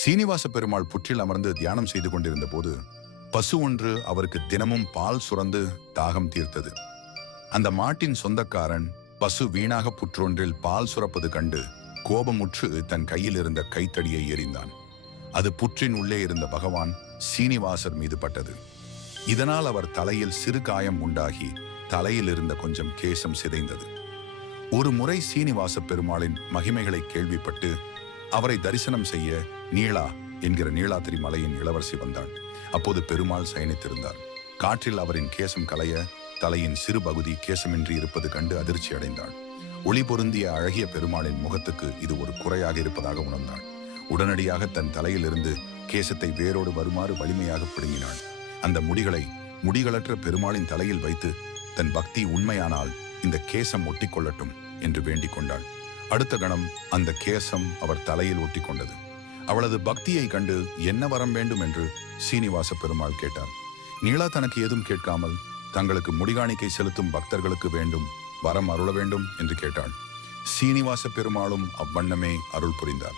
சீனிவாச பெருமாள் புற்றில் அமர்ந்து தியானம் செய்து கொண்டிருந்த போது பசு ஒன்று அவருக்கு தினமும் பால் சுரந்து தாகம் தீர்த்தது. அந்த மாட்டின் சொந்தக்காரன் பசு வீணாக புற்றொன்றில் பால் சுரப்பது கண்டு கோபமுற்று தன் கையில் இருந்த கைத்தடியை எறிந்தான். அது புற்றின் உள்ளே இருந்த பகவான் சீனிவாசர் மீது பட்டது. இதனால் அவர் தலையில் சிறு காயம் உண்டாகி தலையில் இருந்த கொஞ்சம் கேசம் சிதைந்தது. ஒரு முறை சீனிவாச பெருமாளின் மகிமைகளை கேள்விப்பட்டு அவரை தரிசனம் செய்ய நீளா என்கிற நீலாத்திரி மலையின் இளவரசி வந்தாள். அப்போது பெருமாள் சயனித்திருந்தார். காற்றில் அவரின் கேசம் கலைய தலையின் சிறு பகுதி கேசமின்றி இருப்பது கண்டு அதிர்ச்சி அடைந்தாள். ஒளி பொருந்திய அழகிய பெருமாளின் முகத்துக்கு இது ஒரு குறையாக இருப்பதாக உணர்ந்தாள். உடனடியாக தன் தலையிலிருந்து கேசத்தை வேரோடு வருமாறு வலிமையாக பிடுங்கினாள். அந்த முடிகளை முடிகளற்ற பெருமாளின் தலையில் வைத்து தன் பக்தி உண்மையானால் இந்த கேசம் ஒட்டிக்கொள்ளட்டும் என்று வேண்டிக் கொண்டாள். அடுத்த கணம் அந்த கேசம் அவர் தலையில் ஒட்டிக்கொண்டது. அவளது பக்தியை கண்டு என்ன வரம் வேண்டும் என்று சீனிவாச பெருமாள் கேட்டார். நீலா தனக்கு ஏதும் கேட்காமல் தங்களுக்கு முடிகாணிக்கை செலுத்தும் பக்தர்களுக்கு வேண்டும் வரம் அருள வேண்டும் என்று கேட்டாள். சீனிவாச பெருமாளும் அவ்வண்ணமே அருள் புரிந்தார்.